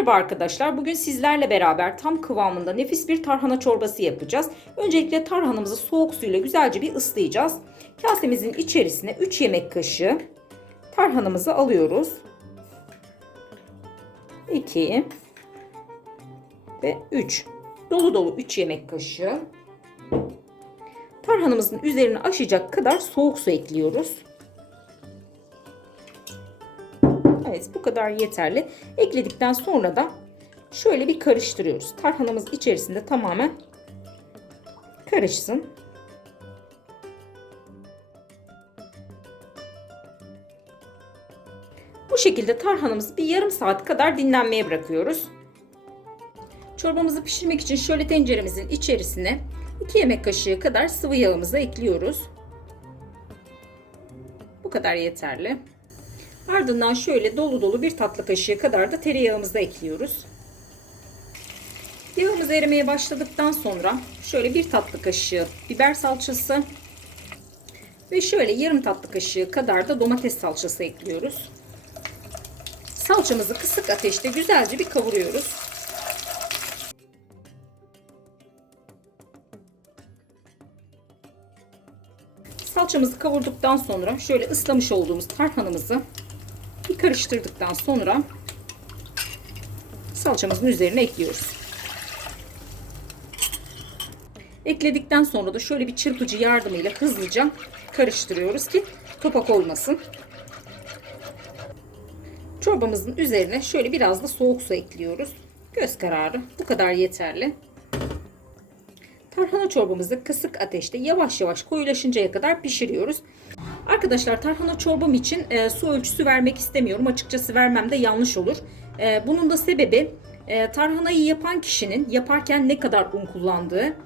Merhaba arkadaşlar. Bugün sizlerle beraber tam kıvamında nefis bir tarhana çorbası yapacağız. Öncelikle tarhanamızı soğuk suyla güzelce bir ıslayacağız. Kasemizin içerisine 3 yemek kaşığı tarhanamızı alıyoruz. 2 ve 3. Dolu dolu 3 yemek kaşığı. Tarhanamızın üzerine aşacak kadar soğuk su ekliyoruz. Evet, bu kadar yeterli. Ekledikten sonra da şöyle bir karıştırıyoruz. Tarhanamız içerisinde tamamen karışsın. Bu şekilde tarhanamızı bir yarım saat kadar dinlenmeye bırakıyoruz. Çorbamızı pişirmek için şöyle tenceremizin içerisine 2 yemek kaşığı kadar sıvı yağımızı ekliyoruz. Bu kadar yeterli. Ardından şöyle dolu dolu bir tatlı kaşığı kadar da tereyağımızı ekliyoruz. Yağımız erimeye başladıktan sonra şöyle bir tatlı kaşığı biber salçası ve şöyle yarım tatlı kaşığı kadar da domates salçası ekliyoruz. Salçamızı kısık ateşte güzelce bir kavuruyoruz. Salçamızı kavurduktan sonra şöyle ıslamış olduğumuz tarhanamızı bir karıştırdıktan sonra salçamızın üzerine ekliyoruz. Ekledikten sonra da şöyle bir çırpıcı yardımıyla hızlıca karıştırıyoruz ki topak olmasın. Çorbamızın üzerine şöyle biraz da soğuk su ekliyoruz. Göz kararı, bu kadar yeterli. Tarhana çorbamızı kısık ateşte yavaş yavaş koyulaşıncaya kadar pişiriyoruz. Arkadaşlar, tarhana çorbam için su ölçüsü vermek istemiyorum. Açıkçası vermem de yanlış olur. Bunun da sebebi tarhanayı yapan kişinin yaparken ne kadar un kullandığı.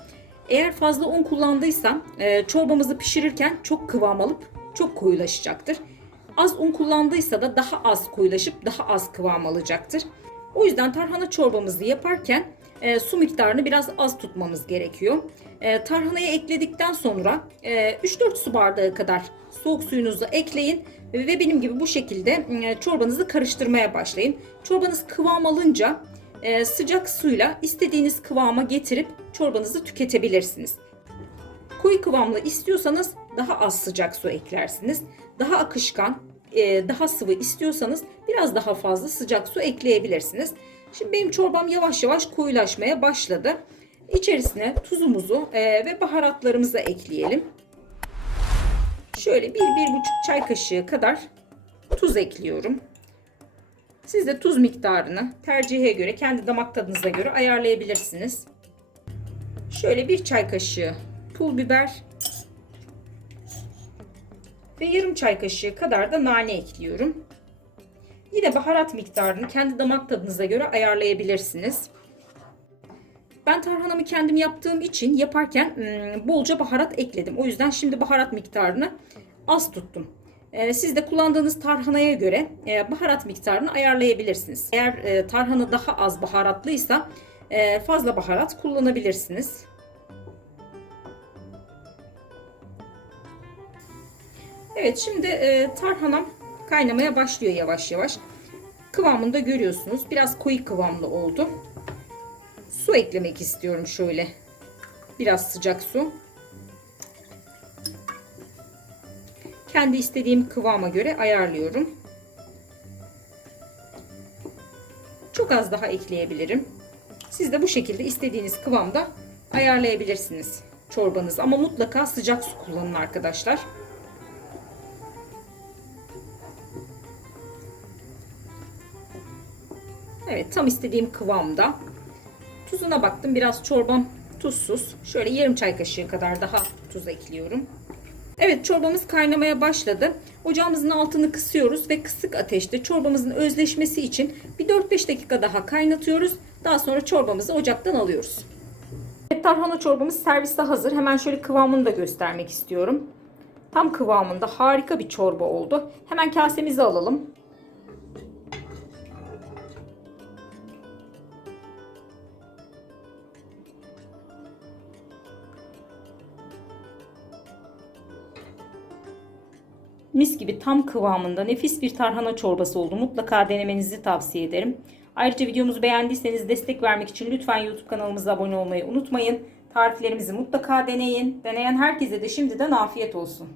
Eğer fazla un kullandıysam çorbamızı pişirirken çok kıvam alıp çok koyulaşacaktır. Az un kullandıysa da daha az koyulaşıp daha az kıvam alacaktır. O yüzden tarhana çorbamızı yaparken su miktarını biraz az tutmamız gerekiyor. Tarhanayı ekledikten sonra 3-4 su bardağı kadar soğuk suyunuzu ekleyin ve benim gibi bu şekilde çorbanızı karıştırmaya başlayın. Çorbanız kıvam alınca sıcak suyla istediğiniz kıvama getirip çorbanızı tüketebilirsiniz. Koyu kıvamlı istiyorsanız daha az sıcak su eklersiniz. Daha akışkan, daha sıvı istiyorsanız biraz daha fazla sıcak su ekleyebilirsiniz. Şimdi benim çorbam yavaş yavaş koyulaşmaya başladı. İçerisine tuzumuzu ve baharatlarımızı ekleyelim. Şöyle 1-1,5 çay kaşığı kadar tuz ekliyorum. Siz de tuz miktarını tercihe göre, kendi damak tadınıza göre ayarlayabilirsiniz. Şöyle 1 çay kaşığı pul biber ve yarım çay kaşığı kadar da nane ekliyorum. Yine baharat miktarını kendi damak tadınıza göre ayarlayabilirsiniz. Ben tarhanamı kendim yaptığım için yaparken bolca baharat ekledim. O yüzden şimdi baharat miktarını az tuttum. Siz de kullandığınız tarhanaya göre baharat miktarını ayarlayabilirsiniz. Eğer tarhana daha az baharatlıysa fazla baharat kullanabilirsiniz. Evet, şimdi tarhanam kaynamaya başlıyor yavaş yavaş. Kıvamını da görüyorsunuz. Biraz koyu kıvamlı oldu. Su eklemek istiyorum şöyle. Biraz sıcak su. Kendi istediğim kıvama göre ayarlıyorum. Çok az daha ekleyebilirim. Siz de bu şekilde istediğiniz kıvamda ayarlayabilirsiniz çorbanızı. Ama mutlaka sıcak su kullanın arkadaşlar. Evet, tam istediğim kıvamda. Tuzuna baktım. Biraz çorbam tuzsuz. Şöyle yarım çay kaşığı kadar daha tuz ekliyorum. Evet, çorbamız kaynamaya başladı. Ocağımızın altını kısıyoruz ve kısık ateşte çorbamızın özleşmesi için bir 4-5 dakika daha kaynatıyoruz. Daha sonra çorbamızı ocaktan alıyoruz. Evet, tarhana çorbamız serviste hazır. Hemen şöyle kıvamını da göstermek istiyorum. Tam kıvamında harika bir çorba oldu. Hemen kasemize alalım. Mis gibi tam kıvamında nefis bir tarhana çorbası oldu. Mutlaka denemenizi tavsiye ederim. Ayrıca videomuzu beğendiyseniz destek vermek için lütfen YouTube kanalımıza abone olmayı unutmayın. Tariflerimizi mutlaka deneyin. Deneyen herkese de şimdiden afiyet olsun.